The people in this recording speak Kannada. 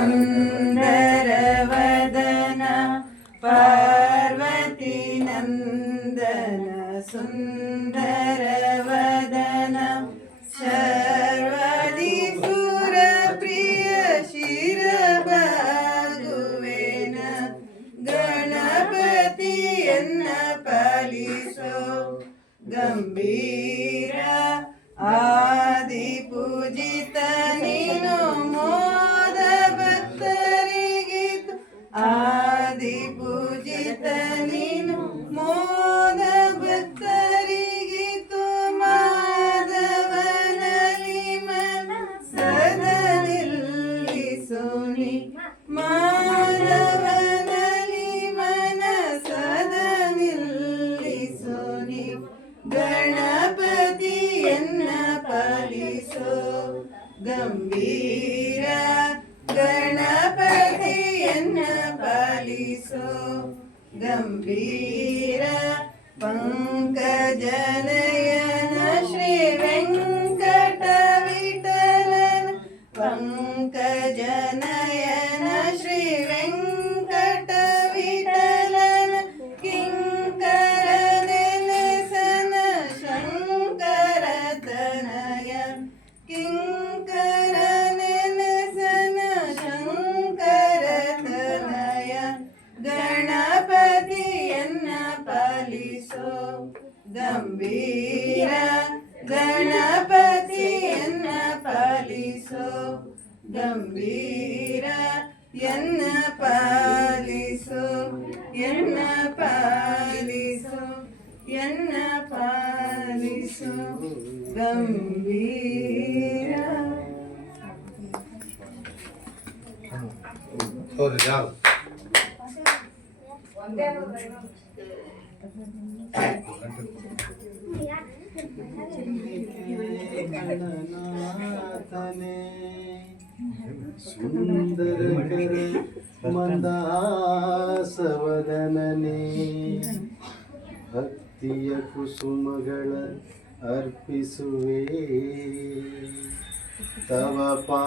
സുന്ദരവദന പാർവതി നന്ദന സുന്ദരവദന. ശർവതി സുരപ്രിയ ശിരഭാഗുവേന ഗണപതി എന്ന പാലിസോ ഗംഭീര ആദി പൂജിത നീനോ ಪೂಜಿತ ನೀನು ಮೋದ ಭಕ್ತರಿಗೆ ತುಮಾದವನಲ್ಲಿ ಮನ ಸದನಿಲ್ಲಿ ಸೋನಿ ಮಾಧವನಲಿ ಮನ ಸೋನಿ ಗಣಪತಿಯನ್ನ ಪಾಲಿಸೋ ಗಂಭೀರ ಗಣಪತಿಯನ್ನ गम्भीर पङ्कजनयन श्रीवेङ्कटवितरन् पङ्कजनय ಗಣಪತಿಯನ್ನ ಪಾಲಿಸೋ ಗಂಭೀರ ಗಣಪತಿಯನ್ನ ಪಾಲಿಸೋ ಗಂಭೀರ ಎನ್ನ ಪಾಲಿಸೋ ಎನ್ನ ಪಾಲಿಸೋ ಎನ್ನ ಪಾಲಿಸೋ ಗಂಭೀರ ಹೌದು ಯಾವ ಗಣನಾಥನೇ ಸುಂದರಕರ ಮಂದಾಸವದನನೇ ಭಕ್ತಿಯ ಕುಸುಮಗಳ ಅರ್ಪಿಸುವೆ. ತವ ಪಾ